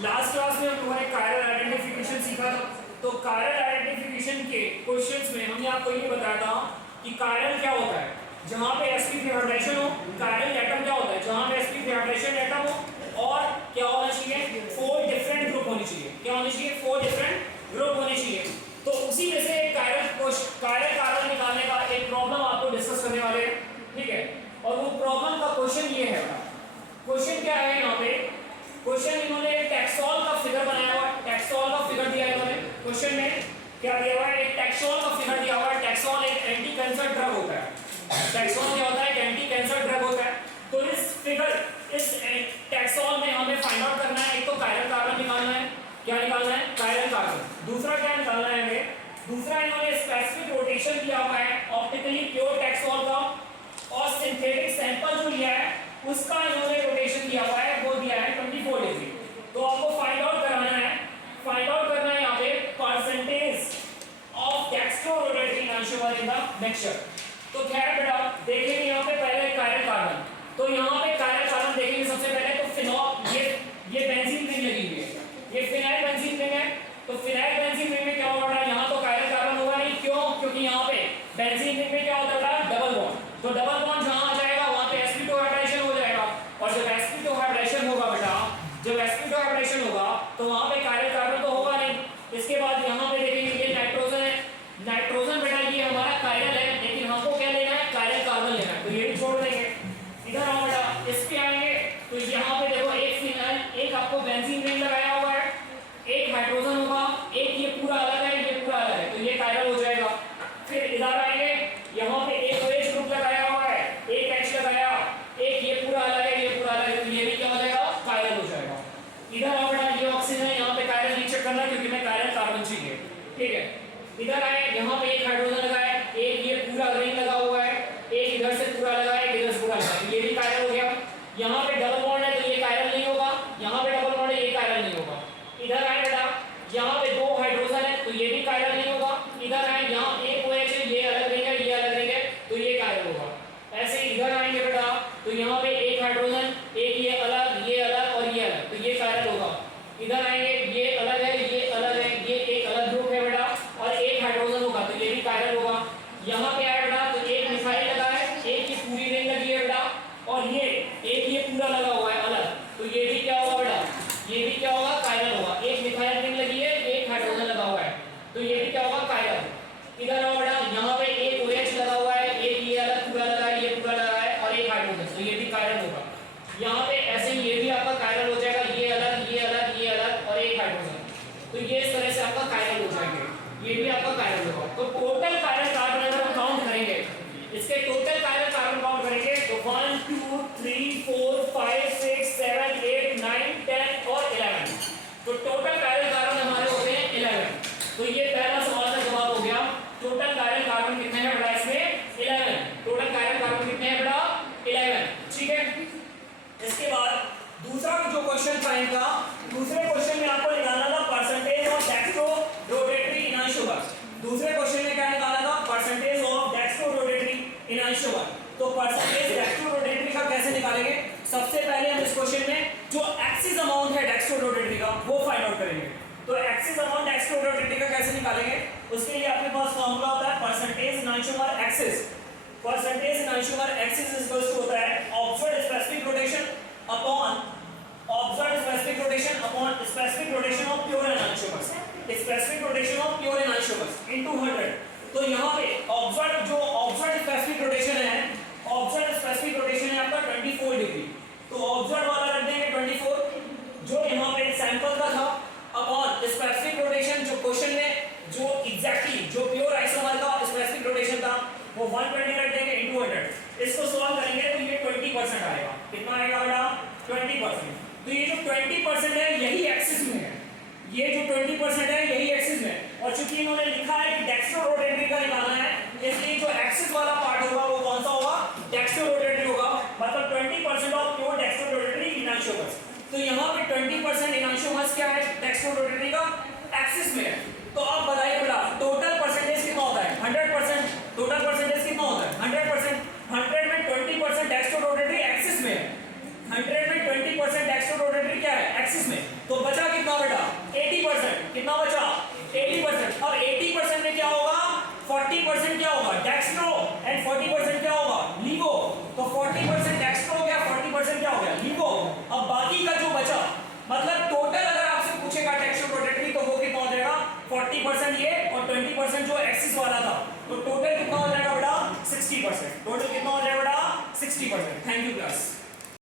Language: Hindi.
लास्ट क्लास में हम लोगों ने कायरल आइडेंटिफिकेशन सीखा था। तो कायरल आइडेंटिफिकेशन के क्वेश्चंस में हमने आपको ये बताया था कि कायरल क्या होता है, जहां पे sp3 हाइब्रिडेशन हो। कायरल एटम क्या होता है, जहां पे sp3 हाइब्रिडेशन एटम हो और क्या होना चाहिए, 4 डिफरेंट ग्रुप होने चाहिए। क्या होने चाहिए, 4 डिफरेंट ग्रुप होने चाहिए। तो उसी में से कायरल कार्बन निकालने का एक प्रॉब्लम आपको डिस्कस करने वाले हैं, ठीक है। और वो प्रॉब्लम का क्वेश्चन ये है, क्वेश्चन क्या है यहाँ पे, क्वेश्चन इन्होंने टैक्सोल का फिगर बनाया हुआ है। टैक्सोल का फिगर दिया है इन्होंने क्वेश्चन में, क्या दिया हुआ है, एक टैक्सोल का फिगर दिया हुआ है। टैक्सोल एक एंटी कैंसर ड्रग होता है। टैक्सोल क्या होता है, एक एंटी कैंसर ड्रग होता है। तो इस फिगर, इस टैक्सोल में हमें फाइंड आउट करना है, एक तो कायरल कार्बन निकालना है। क्या निकालना है, कायरल कार्बन। दूसरा क्या निकालना है हमें, दूसरा इन्होंने स्पेसिफिक रोटेशन दिया हुआ है ऑप्टिकली प्योर टैक्सोल का, और सिंथेटिक सैंपल जो लिया है उसका इन्होंने रोटेशन दिया हुआ है, वो दिया है 24 डिग्री। तो आपको फाइंड आउट कराना है, फाइंड आउट करना है यहाँ पे percentage of dextro rotatory enhancer in the mixture. तो खैर बेटा देखेंगे यहाँ पे पहले कायरल कार्बन। तो यहाँ पे कायरल कार्बन देखेंगे सबसे पहले तो फिनॉल, ये बेंजीन रिंग लगी हुई है, ये फिनाइल बेंजीन रिंग है। तो फिनाइल बेंजीन रिंग में क्या होगा, यहाँ तो कायरल कार्बन होगा नहीं, क्यों, क्योंकि यहाँ पे बेंजीन रिंग में क्या होता है, डबल बॉन्ड। तो डबल बॉन्ड जहां आ जाएगा वहां पे sp2 हाइब्रिडेशन हो जाएगा, और जब sp2 हाइब्रिडेशन होगा बेटा, जब sp2 हाइब्रिडेशन होगा तो वहां पे कायरल कार्बन तो होगा नहीं। इसके बाद यहां पे देखेंगे ये नाइट्रोजन है, नाइट्रोजन बेटा ये हमारा कायरल है, लेकिन हमको क्या लेना है, कायरल कार्बन लेना है, तो ये भी छोड़ देंगे। इधर आओ बेटा, इस पे आएंगे तो यहां पे देखो एक फिनाइल, एक आपको बेंजीन रिंग लगाया हुआ है, एक हाइड्रोजन होगा, एक ये पूरा अलग है, ये पूरा अलग है, तो ये कायरल हो जाएगा। फिर इधर आएंगे, यहाँ पे एक OH ग्रुप लगाया हुआ है, एक H लगाया, एक ये पूरा अलग है, ये पूरा अलग है, तो ये भी क्या हो जाएगा, कायरल हो जाएगा। इधर आओ बेटा, ये ऑक्सीजन है, यहाँ पे कायरल नहीं चेक करना क्योंकि मैं कायरल कार्बन चाहिए, ठीक है। इधर आए, यहाँ पे एक हाइड्रोजन लगाया, एक ये पूरा रिंग लगा हुआ है, एक इधर से पूरा लगा है, एक इधर से पूरा लगा है, ये भी कायरल हो गया। यहाँ पे डबल बॉन्ड है तो ये कायरल नहीं होगा, यहाँ पे डबल बॉन्ड है, ये कायरल नहीं होगा। इधर आए बेटा, यहाँ पे 2 हाइड्रोजन है तो ये भी कायरल नहीं होगा। इधर आए, यहाँ एक OH है, ये अलग रिंग है, ये अलग रिंग है, तो ये कायरल होगा। ऐसे इधर आएंगे बेटा, तो यहाँ पे एक हाइड्रोजन, एक ये अलग, ये अलग और ये अलग, तो ये कायरल होगा। इधर आएंगे, ये अलग है, ये अलग है, ये एक अलग ग्रुप है बेटा, और एक हाइड्रोजन होगा तो ये भी कायरल होगा। यहाँ पे आए बेटा, तो एक मिथाइल लगा है, एक ये पूरी रिंग लगी है बेटा, और ये एक ये पूरा लगा हुआ है अलग, तो ये भी क्या होगा बेटा, ये भी क्या होगा, कायरल होगा। एक मिथाइल रिंग लगी है, एक हाइड्रोजन लगा हुआ है, तो ये भी क्या होगा, कायरल। इधर आओ बेटा, यहाँ पे एक OH लगा हुआ है, एक ये अलग पूरा लगा है, ये पूरा लगा है, और एक हाइड्रोजन, तो ये भी कायरल होगा। यहाँ पे ऐसे ये भी आपका कायरल हो जाएगा, ये अलग, ये अलग, ये अलग और एक हाइड्रोजन, तो ये इस तरह से आपका कायरल हो जाएंगे, ये भी आपका कायरल होगा। तो टोटल कायरल कार्बन अगर हम काउंट करेंगे, इसके टोटल कायरल कार्बन काउंट करेंगे तो 1 2 3 4 5 6 7 8 9 10 और 11। तो टोटल कायरल कार्बन हमारे होते हैं 11। तो ये पहला सवाल का जवाब हो गया। टोटल कायरल कार्बन कितने हैं बेटा, इसमें 11। टोटल कायरल कार्बन कितने हैं बेटा, 11, ठीक है। इसके बाद दूसरा जो क्वेश्चन था इनका, दूसरे क्वेश्चन में आपको निकालना था परसेंटेज ऑफ डेक्स्ट्रो रोटेटरी इनहांसर। दूसरे क्वेश्चन में क्या निकालना था, परसेंटेज ऑफ डेक्स्ट्रो रोटेटरी इनहांसर। तो परसेंटेज डेक्स्ट्रो रोटेटरी का कैसे निकालेंगे, सबसे पहले हम इस क्वेश्चन में जो एक्सिस अमाउंट है डेक्स्ट्रो रोटेटरी का वो फाइंड आउट करेंगे। तो एक्सिस अमाउंट डेक्स्ट्रो रोटेटरी का कैसे निकालेंगे, उसके लिए आपके पास फार्मूला होता है percentage enhancer excess. Percentage enhancer excess is equal to होता है observed specific rotation upon observed specific rotation upon specific rotation of pure enhancers, specific rotation of pure enhancers into 100। तो यहाँ पे ऑब्जर्व्ड स्पेसिफिक रोटेशन है, ऑब्जर्व्ड स्पेसिफिक रोटेशन है आपका 24 डिग्री, तो ऑब्जर्व्ड वाला रख देंगे 24, जो यहाँ पे सैंपल का था, अपॉन स्पेसिफिक रोटेशन जो क्वेश्चन में जो एग्जैक्टली जो प्योर आइसोमर का स्पेसिफिक रोटेशन था वो 120 रख देंगे इनटू 100। इसको सॉल्व करेंगे तो ये 20% आएगा। कितना आएगा बेटा, 20%। तो ये जो 20% है यही एक्सिस में है, ये जो 20% है यही एक्सिस में, और चूंकि इन्होंने लिखा है कि डेक्स्ट्रो रोटेटरी का निकालना है, इसलिए जो एक्सिस वाला पार्ट होगा वो कौन सा होगा, डेक्स्ट्रो रोटेटरी होगा, मतलब 20% ऑफ प्योर डेक्स्ट्रो रोटेटरी इनहांसर्स। तो यहाँ पे 20% इनहांसर्स क्या है, डेक्स्ट्रो रोटेटरी का एक्सिस में है। तो अब बताइए बेटा टोटल परसेंटेज कितना होता है, 100%। टोटल परसेंटेज कितना होता है, 100%। 100 में 20% डेक्स्ट्रो रोटेटरी एक्सिस में है, 100 में 20% डेक्स्ट्रो रोटेटरी क्या है, एक्सिस में, तो बचा कितना बचा 80%। अब 80% में क्या होगा 40% क्या होगा डेक्स्ट्रो एंड 40% क्या होगा लीवो। तो 40% डेक्स्ट्रो हो गया 40% क्या हो गया लीवो। अब बाकी का जो बचा मतलब टोटल अगर आपसे पूछेगा डेक्स्ट्रोपोटेंटी तो वो कितना हो जाएगा 40% ये और 20% जो एक्सिस वाला था। तो टोटल कितना हो जाएगा बेटा 60%। टोटल कितना हो जाएगा बेटा 60%। Thank you class.